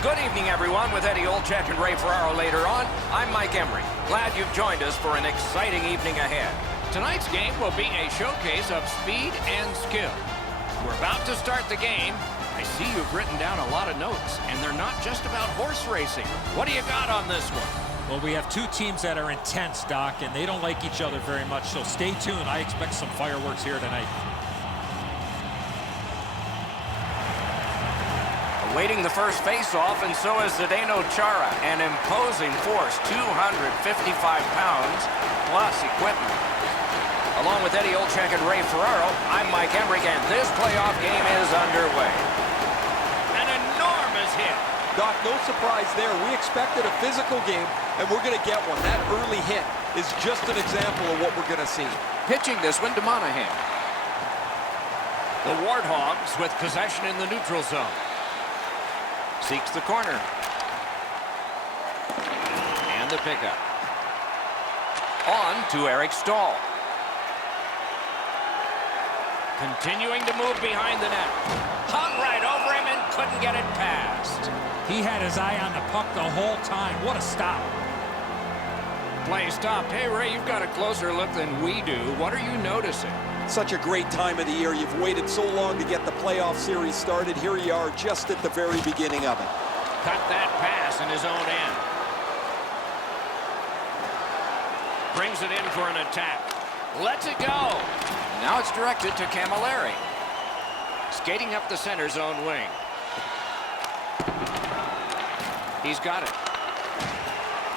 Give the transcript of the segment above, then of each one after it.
Good evening, everyone. With Eddie Olczyk and Ray Ferraro later on, I'm Mike Emery. Glad you've joined us for an exciting evening ahead. Tonight's game will be a showcase of speed and skill. We're about to start the game. I see you've written down a lot of notes, and they're not just about horse racing. What do you got on this one? Well, we have two teams that are intense, Doc, and they don't like each other very much, so stay tuned. I expect some fireworks here tonight. Awaiting the first face-off, and so is the Dino Chara, an imposing force, 255 pounds, plus equipment. Along with Eddie Olczyk and Ray Ferraro, I'm Mike Emery, and this playoff game is underway. An enormous hit. Doc, no surprise there. We expected a physical game, and we're going to get one. That early hit is just an example of what we're going to see. Pitching this one to Monahan. The Warthogs with possession in the neutral zone. Seeks the corner. And the pickup. On to Eric Stahl. Continuing to move behind the net. Hung right over him and couldn't get it past. He had his eye on the puck the whole time. What a stop. Play stopped. Hey, Ray, you've got a closer look than we do. What are you noticing? Such a great time of the year. You've waited so long to get the playoff series started. Here you are just at the very beginning of it. Cut that pass in his own end. Brings it in for an attack. Lets it go. Now it's directed to Camilleri. Skating up the center zone wing. He's got it.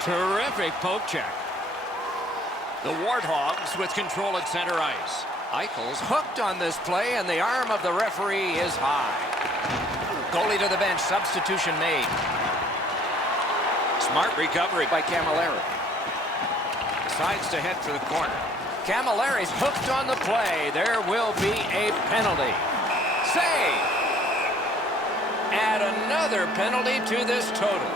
Terrific poke check. The Warthogs with control at center ice. Eichel's hooked on this play, and the arm of the referee is high. Goalie to the bench, substitution made. Smart recovery by Camilleri. Decides to head for the corner. Camilleri's hooked on the play. There will be a penalty. Save! Add another penalty to this total.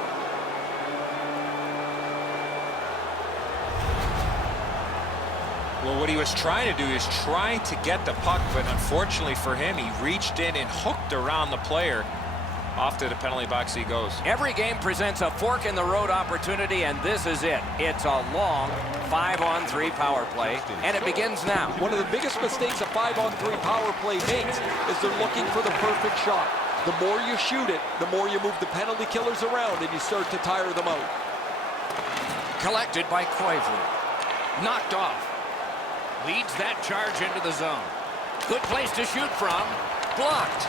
Well, what he was trying to do is trying to get the puck, but unfortunately for him, he reached in and hooked around the player. Off to the penalty box he goes. Every game presents a fork-in-the-road opportunity, and this is it. It's a long 5-on-3 power play, and it begins now. One of the biggest mistakes a 5-on-3 power play makes is they're looking for the perfect shot. The more you shoot it, the more you move the penalty killers around, and you start to tire them out. Collected by Koivu. Knocked off. Leads that charge into the zone. Good place to shoot from. Blocked.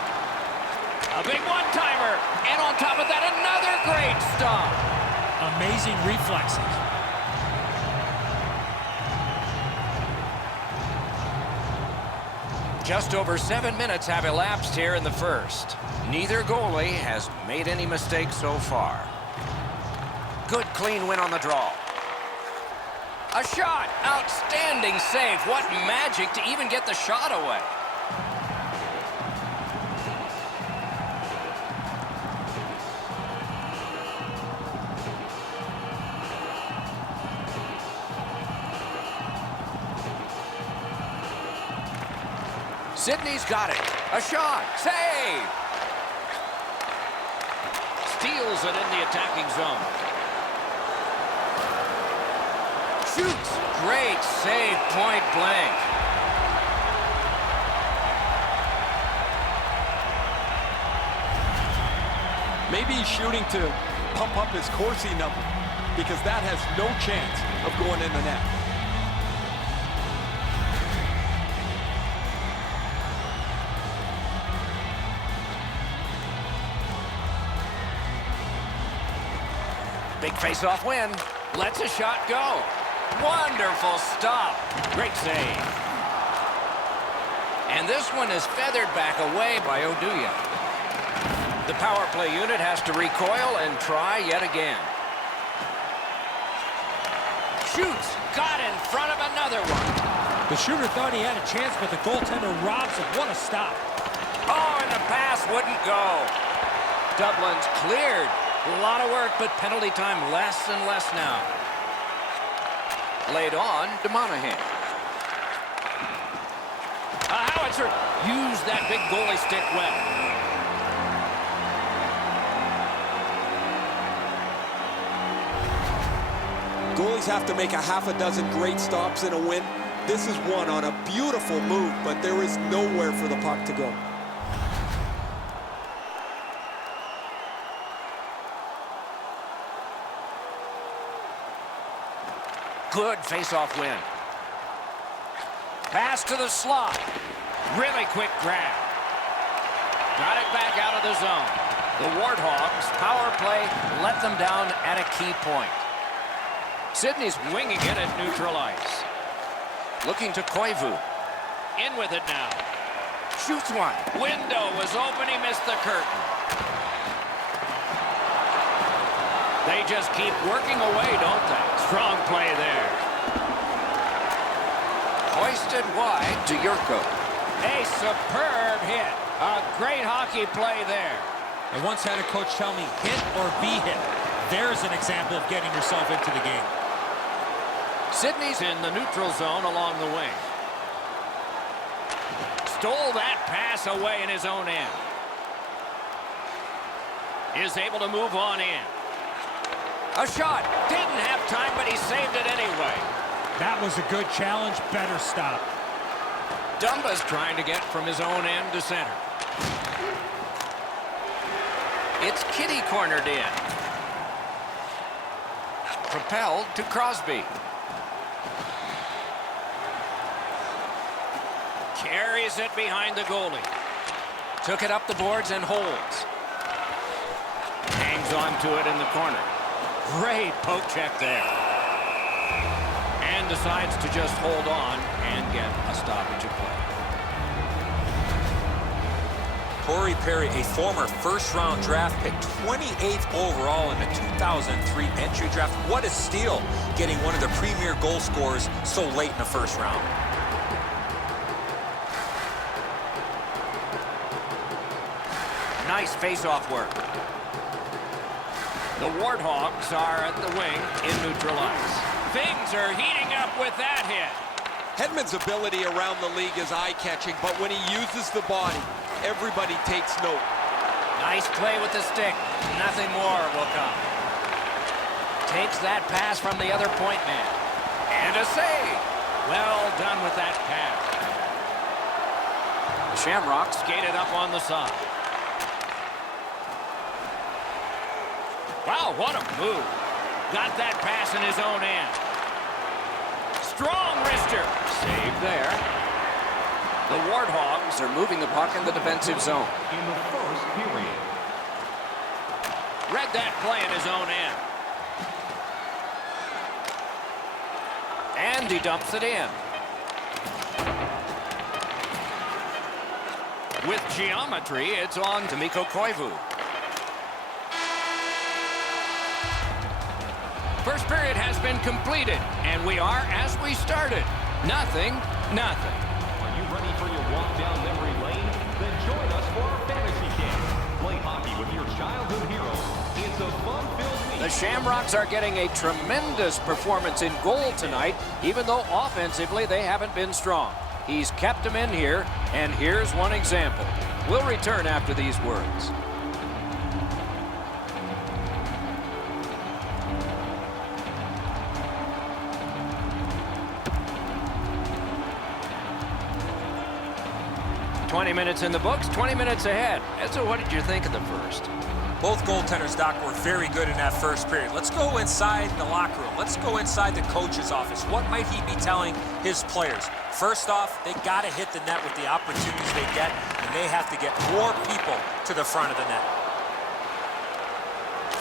A big one-timer. And on top of that, another great stop. Amazing reflexes. Just over 7 minutes have elapsed here in the first. Neither goalie has made any mistakes so far. Good clean win on the draw. A shot. Outstanding save. What magic to even get the shot away. Sidney's got it. A shot. Save. Steals it in the attacking zone. Shoots. Great save, point blank. Maybe he's shooting to pump up his Corsi number, because that has no chance of going in the net. Big face-off win. Lets a shot go. Wonderful stop. Great save. And this one is feathered back away by Oduya. The power play unit has to recoil and try yet again. Shoots. Got in front of another one. The shooter thought he had a chance, but the goaltender robs him. What a stop. Oh, and the pass wouldn't go. Dublin's cleared. A lot of work, but penalty time less and less now. Laid on to Monahan. A howitzer. Use that big goalie stick well. Goalies have to make a half a dozen great stops in a win. This is one on a beautiful move, but there is nowhere for the puck to go. Good face-off win. Pass to the slot. Really quick grab. Got it back out of the zone. The Warthogs power play let them down at a key point. Sidney's winging it at neutral ice. Looking to Koivu. In with it now. Shoots one. Window was open. He missed the curtain. They just keep working away, don't they? Strong play there. Hoisted wide to Yurko. A superb hit. A great hockey play there. I once had a coach tell me, hit or be hit. There's an example of getting yourself into the game. Sidney's in the neutral zone along the wing. Stole that pass away in his own end. Is able to move on in. A shot. Didn't have time, but he saved it anyway. That was a good challenge. Better stop. Dumba's trying to get from his own end to center. It's Kitty cornered in. Propelled to Crosby. Carries it behind the goalie. Took it up the boards and holds. Hangs on to it in the corner. Great poke check there. And decides to just hold on and get a stoppage of play. Corey Perry, a former first-round draft pick, 28th overall in the 2003 entry draft. What a steal, getting one of the premier goal scorers so late in the first round. Nice face-off work. The Warthogs are at the wing in neutral ice. Things are heating up with that hit. Hedman's ability around the league is eye-catching, but when he uses the body, everybody takes note. Nice play with the stick. Nothing more will come. Takes that pass from the other point man. And a save. Well done with that pass. The Shamrocks Skated up on the side. Wow, what a move. Got that pass in his own end. Strong wrister. save there. The Warthogs are moving the puck in the defensive zone. In the first period. Read that play in his own end. And he dumps it in. With geometry, it's on to Mikko Koivu. First period has been completed, and we are as we started. Nothing. Are you ready for your walk down memory lane? Then join us for our fantasy game. Play hockey with your childhood heroes. It's a fun-filled week. The Shamrocks are getting a tremendous performance in goal tonight, even though offensively they haven't been strong. He's kept them in here, and here's one example. We'll return after these words. "20 minutes in the books, 20 minutes ahead." So what did you think of the first? Both goaltenders, Doc, were very good in that first period. Let's go inside the locker room. Let's go inside the coach's office. What might he be telling his players? First off, they got to hit the net with the opportunities they get, and they have to get more people to the front of the net.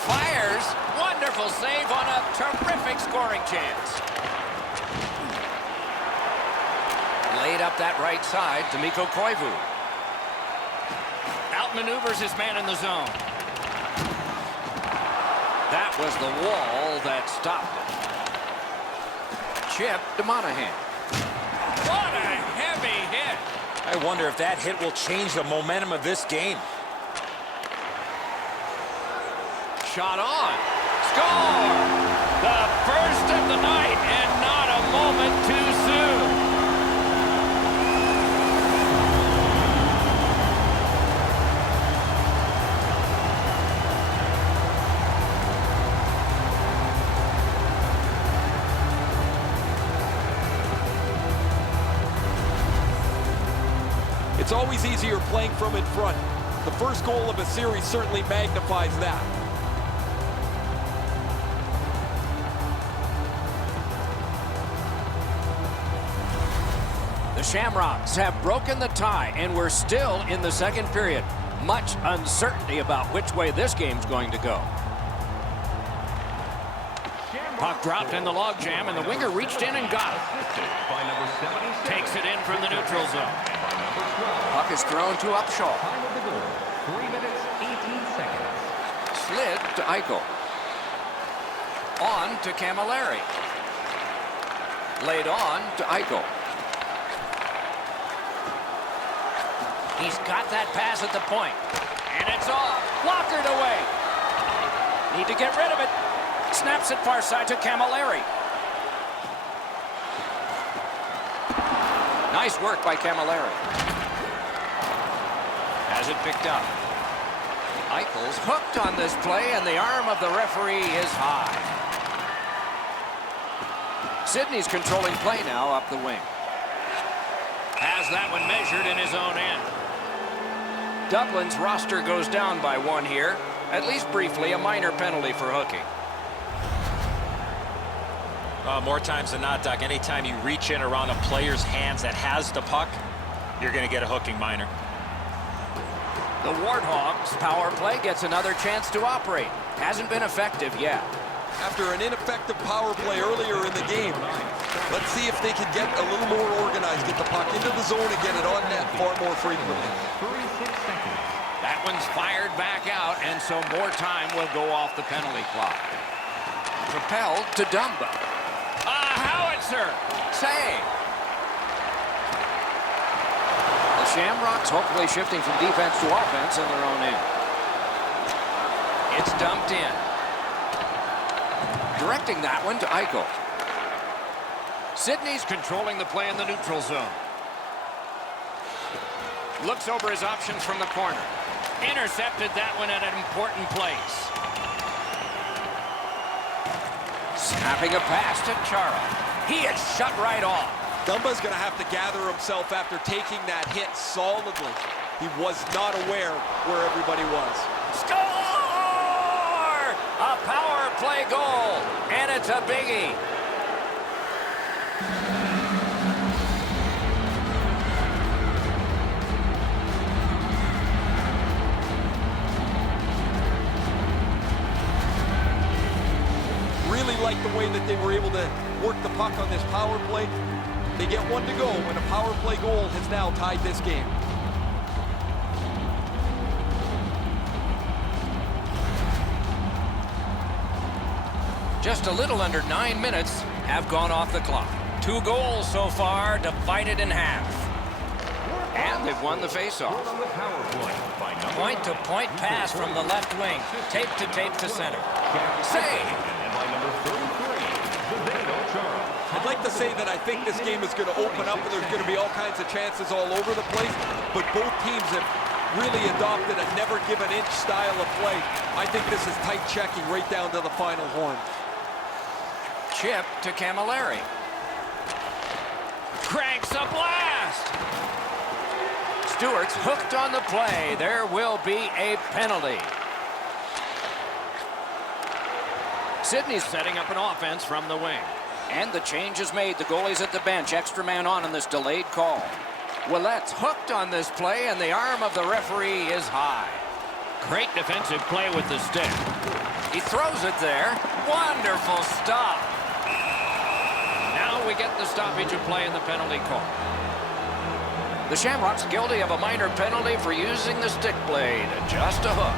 Fires. Wonderful save on a terrific scoring chance. Laid up that right side to Mikko Koivu. Outmaneuvers his man in the zone. That was the wall that stopped it. Chip to Monahan. What a heavy hit. I wonder if that hit will change the momentum of this game. Shot on. Score! The first of the night, and not a moment too soon. It's always easier playing from in front. The first goal of a series certainly magnifies that. The Shamrocks have broken the tie, and we're still in the second period. Much uncertainty about which way this game's going to go. Puck dropped in the logjam, and the winger reached in and got it. Takes it in from the neutral zone. Puck is thrown to Upshaw. 3 minutes, 18 seconds. Slid to Eichel. On to Camilleri. Laid on to Eichel. He's got that pass at the point, and it's off. Blockered away. Need to get rid of it. Snaps it far side to Camilleri. Nice work by Camilleri. Has it picked up. Eichel's hooked on this play, and the arm of the referee is high. Sidney's controlling play now up the wing. Has that one measured in his own end. Dublin's roster goes down by one here. At least briefly, a minor penalty for hooking. More times than not, Doc, anytime you reach in around a player's hands that has the puck, you're going to get a hooking minor. The Warthogs power play gets another chance to operate. Hasn't been effective yet. After an ineffective power play earlier in the game, let's see if they can get a little more organized, get the puck into the zone and get it on net far more frequently. 36 seconds. That one's fired back out, and so more time will go off the penalty clock. Propelled to Dumba. Howitzer! Save. The Shamrocks hopefully shifting from defense to offense in their own end. It's dumped in. Directing that one to Eichel. Sidney's controlling the play in the neutral zone. Looks over his options from the corner. Intercepted that one at an important place. Snapping a pass to Chara. He is shut right off. Dumba's going to have to gather himself after taking that hit solidly. He was not aware where everybody was. Score! A power play goal, and it's a biggie. Really like the way that they were able to work the puck on this power play. They get one to go when a power play goal has now tied this game. Just a little under 9 minutes have gone off the clock. 2 goals so far, divided in half. And they've won the faceoff. On the power play by number Point-to-point pass from the left wing. Tape to center. Save. and by number 33, the Dino Chara. I'd like to say that I think this game is going to open up and there's going to be all kinds of chances all over the place, but both teams have really adopted a never give an inch style of play. I think this is tight checking right down to the final horn. Chip to Camilleri. Cranks a blast. Stewart's hooked on the play. There will be a penalty. Sidney's setting up an offense from the wing. And the change is made. The goalie's at the bench. Extra man on this delayed call. Willette's hooked on this play, and the arm of the referee is high. Great defensive play with the stick. He throws it there. Wonderful stop. Now we get the stoppage of play in the penalty call. The Shamrocks guilty of a minor penalty for using the stick blade. Just a hook.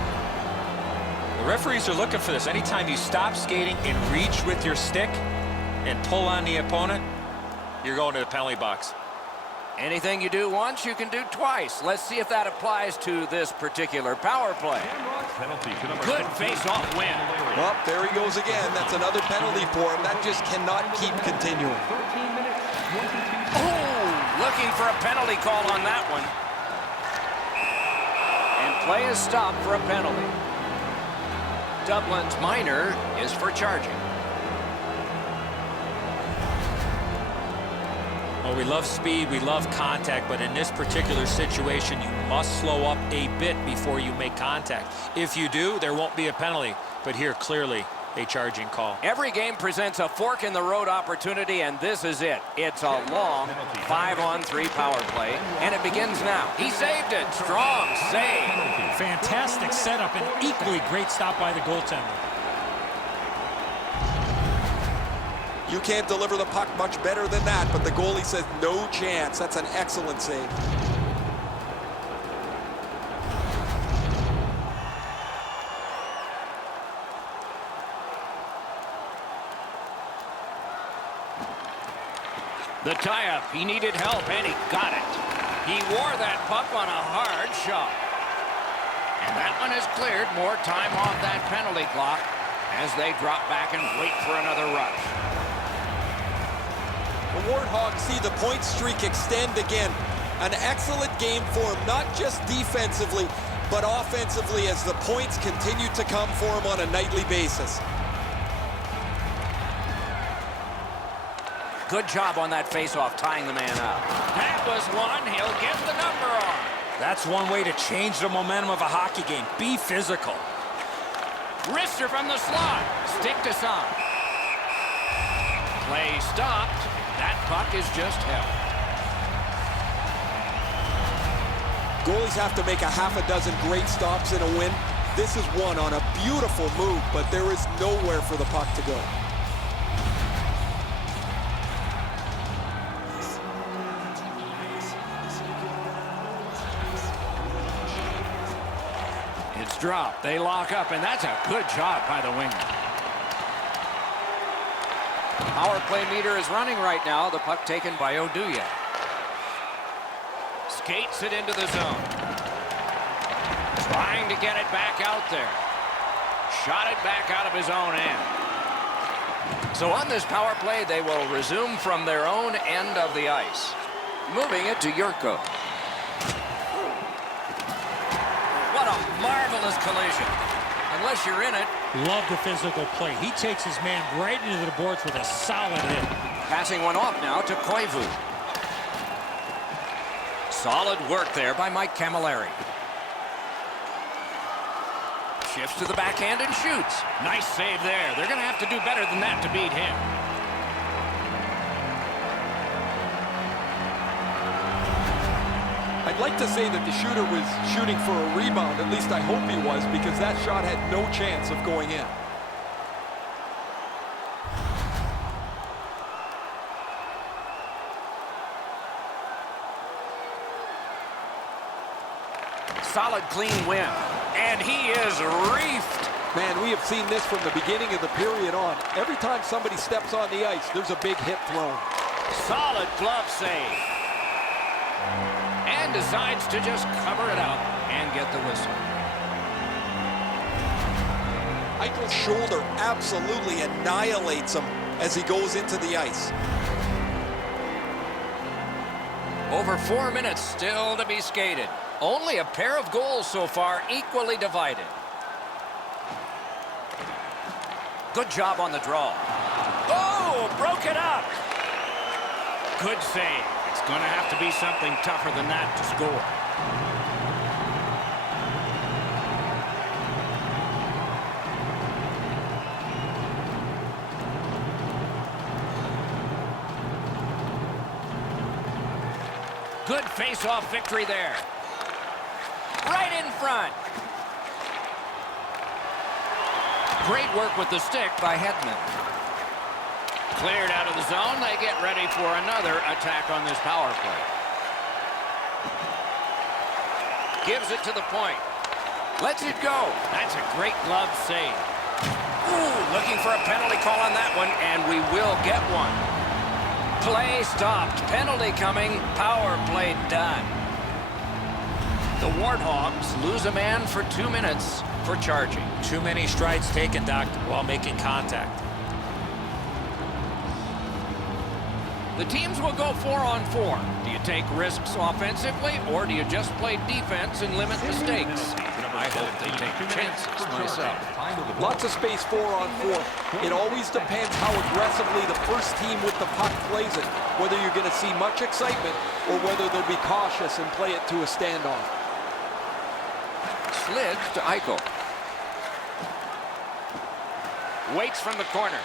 The referees are looking for this. Anytime you stop skating and reach with your stick and pull on the opponent, you're going to the penalty box. Anything you do once, you can do twice. Let's see if that applies to this particular power play. Penalty to number Good 13, face-off win. Well, there he goes again. That's another penalty for him. That just cannot keep continuing. 13 minutes, 22 seconds. Oh, looking for a penalty call on that one. And play is stopped for a penalty. Dublin's minor is for charging. Well, we love speed, we love contact, but in this particular situation, you must slow up a bit before you make contact. If you do, there won't be a penalty, but here, clearly, a charging call. Every game presents a fork-in-the-road opportunity, and this is it. It's a long 5-on-3 power play, and it begins now. He saved it. Strong save. Fantastic setup and equally great stop by the goaltender. You can't deliver the puck much better than that, but the goalie says no chance. That's an excellent save. The tie-up, he needed help, and he got it. He wore that puck on a hard shot. And that one is cleared. More time off that penalty clock as they drop back and wait for another rush. The Warthogs see the point streak extend again. An excellent game for them, not just defensively, but offensively as the points continue to come for them on a nightly basis. Good job on that face-off, tying the man up. That was one. He'll get the number on. That's one way to change the momentum of a hockey game. Be physical. Wrister from the slot. Stick to some. Play stopped. That puck is just held. Goalies have to make a half a dozen great stops in a win. This is one on a beautiful move, but there is nowhere for the puck to go. It's dropped. They lock up, and that's a good job by the winger. Power play meter is running right now. The puck taken by Oduya. Skates it into the zone. Trying to get it back out there. Shot it back out of his own end. So on this power play, they will resume from their own end of the ice. Moving it to Yurko. What a marvelous collision. Unless you're in it. Love the physical play. He takes his man right into the boards with a solid hit. Passing one off now to Koivu. Solid work there by Mike Camilleri. Shifts to the backhand and shoots. Nice save there. They're going to have to do better than that to beat him. I'd like to say that the shooter was shooting for a rebound. At least I hope he was, because that shot had no chance of going in. Solid, clean win. And he is reefed. Man, we have seen this from the beginning of the period on. Every time somebody steps on the ice, there's a big hit thrown. Solid glove save. And decides to just cover it up and get the whistle. Eichel's shoulder absolutely annihilates him as he goes into the ice. Over 4 minutes still to be skated. Only a pair of goals so far, equally divided. Good job on the draw. Oh, broke it up. Good save. It's going to have to be something tougher than that to score. Good face-off victory there. Right in front. Great work with the stick by Hedman. Cleared out of the zone. They get ready for another attack on this power play. Gives it to the point. Lets it go. That's a great glove save. Ooh, looking for a penalty call on that one, and we will get one. Play stopped. Penalty coming. Power play done. The Warthogs lose a man for 2 minutes for charging. Too many strides taken, Doc, while making contact. The teams will go 4-on-4. Do you take risks offensively, or do you just play defense and limit mistakes? I hope they take chances myself. Lots of space 4-on-4. It always depends how aggressively the first team with the puck plays it. whether you're going to see much excitement or whether they'll be cautious and play it to a standoff. Slid to Eichel. Waits from the corner.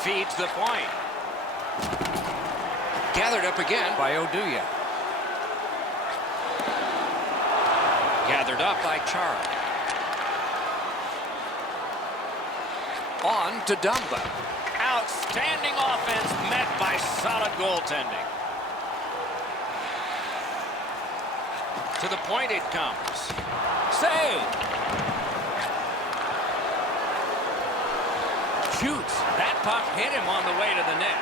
Feeds the point. Gathered up again by Oduya. Gathered up by Chara. On to Dumba. Outstanding offense met by solid goaltending. To the point it comes. Save. Shoots. That puck hit him on the way to the net.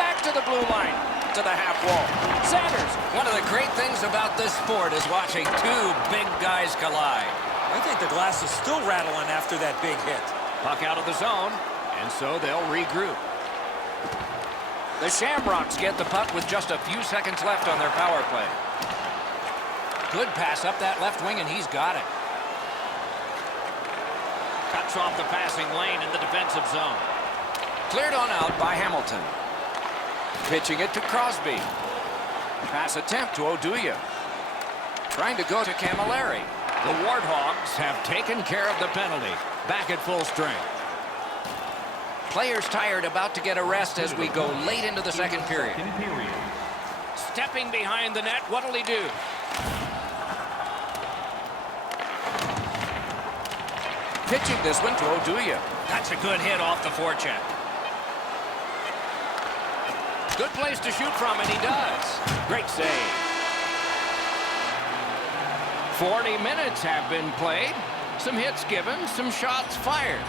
Back to the blue line. To the half wall. Sanders. One of the great things about this sport is watching two big guys collide. I think the glass is still rattling after that big hit. Puck out of the zone, and so they'll regroup. The Shamrocks get the puck with just a few seconds left on their power play. Good pass up that left wing, and he's got it. Cuts off the passing lane in the defensive zone. Cleared on out by Hamilton. Pitching it to Crosby. Pass attempt to Oduya. Trying to go to Camilleri. The Warthogs have taken care of the penalty. Back at full strength. Players tired, about to get a rest as we go late into the second period. Stepping behind the net, what'll he do? Pitching this one to Oduya. That's a good hit off the forecheck. Good place to shoot from, and he does. Great save. 40 minutes have been played. Some hits given, some shots fired.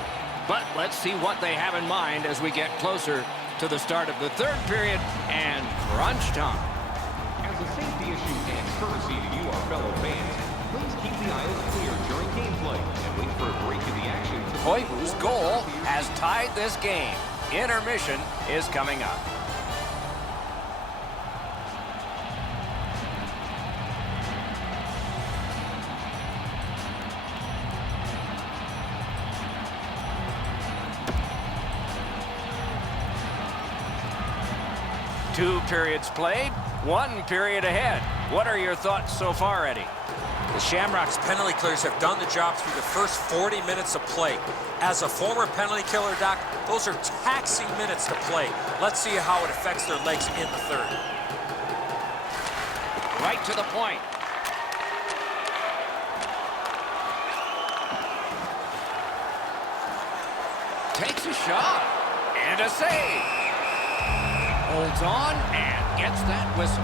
But let's see what they have in mind as we get closer to the start of the third period and crunch time. As a safety issue and courtesy to you, our fellow fans, please keep the aisles clear during gameplay and wait for a break in the action. Koivu's goal has tied this game. Intermission is coming up. Two periods played, one period ahead. What are your thoughts so far, Eddie? The Shamrocks penalty killers have done the job through the first 40 minutes of play. As a former penalty killer, Doc, those are taxing minutes to play. Let's see how it affects their legs in the third. Right to the point. Takes a shot and a save. Holds on and gets that whistle.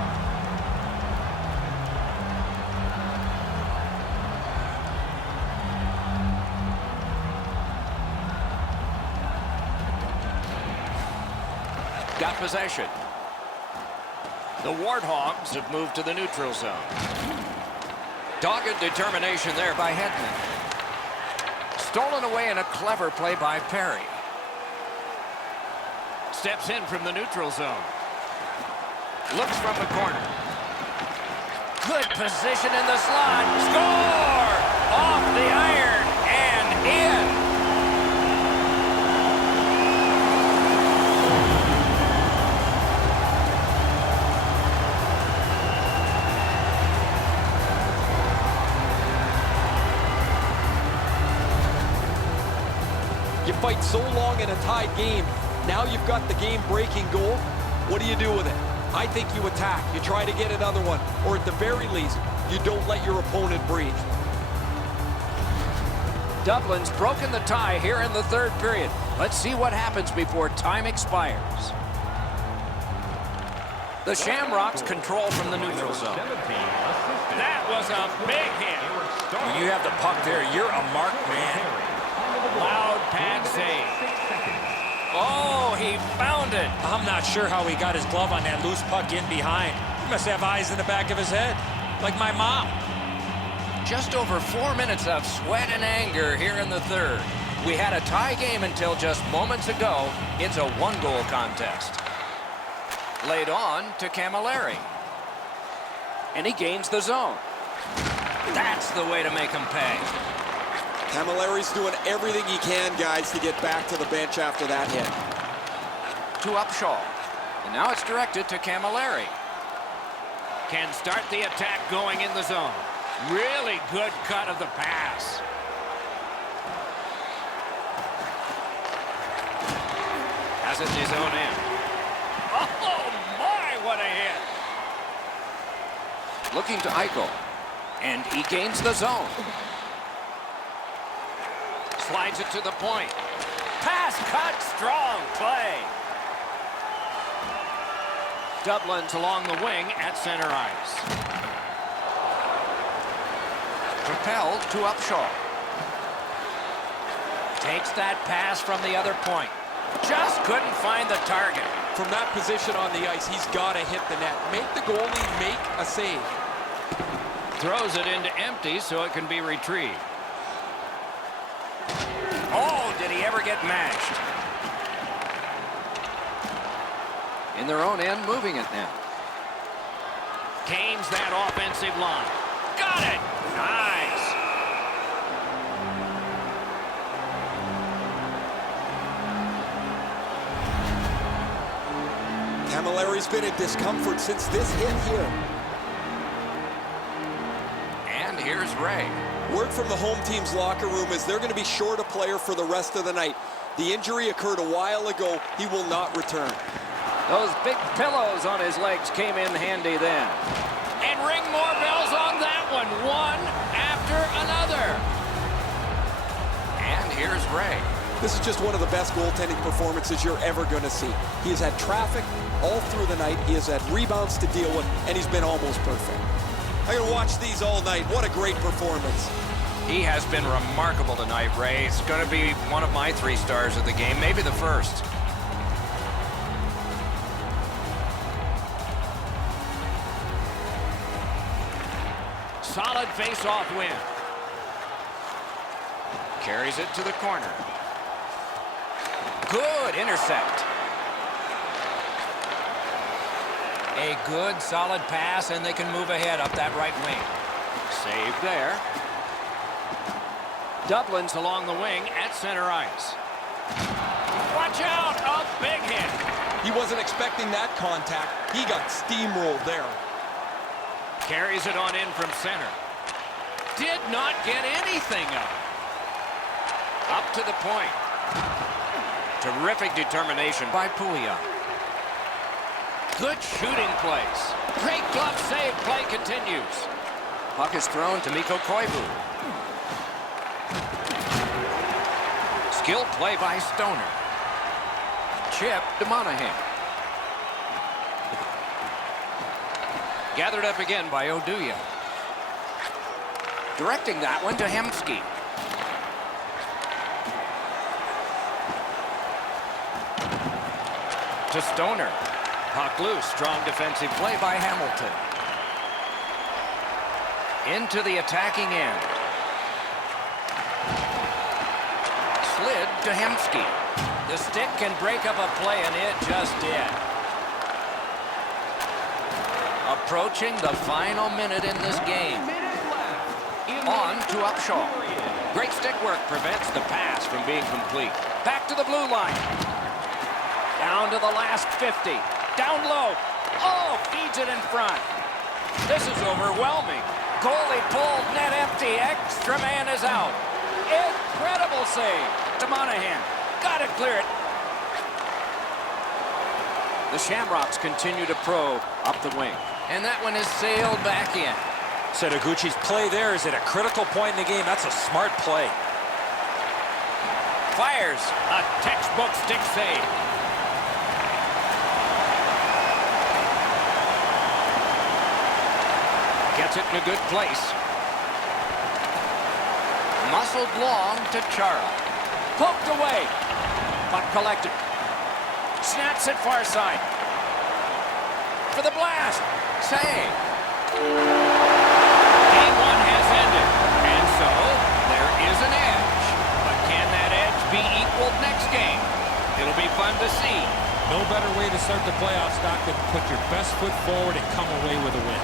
Got possession. The Warthogs have moved to the neutral zone. Dogged determination there by Hedman. Stolen away in a clever play by Perry. Steps in from the neutral zone. Looks from the corner. Good position in the slot. Score! Off the iron and in. You fight so long in a tied game. Now you've got the game-breaking goal. What do you do with it? I think you attack. You try to get another one. Or at the very least, you don't let your opponent breathe. Dublin's broken the tie here in the third period. Let's see what happens before time expires. The Shamrocks control from the neutral zone. That was a big hit. When you have the puck there, you're a marked man. Loud pad save. Oh, he found it. I'm not sure how he got his glove on that loose puck in behind. He must have eyes in the back of his head, like my mom. Just over 4 minutes of sweat and anger here in the third. We had a tie game until just moments ago. It's a one-goal contest. Laid on to Camilleri. And he gains the zone. That's the way to make him pay. Camilleri's doing everything he can, guys, to get back to the bench after that hit. to Upshaw. And now it's directed to Camilleri. Can start the attack going in the zone. Really good cut of the pass. Has it in his own end. Oh, my, what a hit. Looking to Eichel. And he gains the zone. Slides it to the point. Pass cut, strong play. Dublin's along the wing at center ice. Propelled to Upshaw. Takes that pass from the other point. Just couldn't find the target. From that position on the ice, he's got to hit the net. Make the goalie make a save. Throws it into empty so it can be retrieved. Oh, did he ever get mashed? In their own end, moving it now. Gains that offensive line. Got it! Nice! Camilleri's been in discomfort since this hit here. And here's Ray. Word from the home team's locker room is they're going to be short a player for the rest of the night. The injury occurred a while ago. He will not return. Those big pillows on his legs came in handy then. And ring more bells on that one. One after another. And here's Ray. This is just one of the best goaltending performances you're ever going to see. He has had traffic all through the night. He has had rebounds to deal with, and he's been almost perfect. I'm going to watch these all night. What a great performance. He has been remarkable tonight, Ray. It's going to be one of my 3 stars of the game, maybe the first. Solid face-off win. Carries it to the corner. Good intercept. A good, solid pass, and they can move ahead up that right wing. Save there. Dublin's along the wing at center ice. Watch out! A big hit. He wasn't expecting that contact. He got steamrolled there. Carries it on in from center. Did not get anything of it. Up to the point. Terrific determination by Pouliot. Good shooting place. Great glove save. Play continues. Puck is thrown to Mikko Koivu. Skilled play by Stoner. Chip to Monahan. Gathered up again by Oduya. Directing that one to Hemsky. To Stoner. Puck loose. Strong defensive play by Hamilton. Into the attacking end. Slid to Hemsky. The stick can break up a play, and it just did. Approaching the final minute in this game. On to Upshaw. Great stick work prevents the pass from being complete. Back to the blue line. Down to the last 50. Down low. Oh, feeds it in front. This is overwhelming. Goalie pulled, net empty. Extra man is out. Incredible save to Monahan. Got to clear it. The Shamrocks continue to probe up the wing. And that one is sailed back in. Setoguchi's play there is at a critical point in the game. That's a smart play. Fires. A textbook stick save. Gets it in a good place. Muscled long to Chara. Poked away. Puck collected. Snaps it far side. For the blast. Save. Game 1 has ended. And so, there is an edge. But can that edge be equaled next game? It'll be fun to see. No better way to start the playoffs, Doc, than put your best foot forward and come away with a win.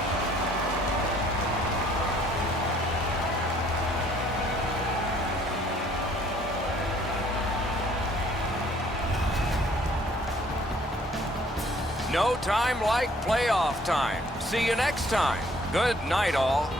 time like playoff time. See you next time. Good night, all.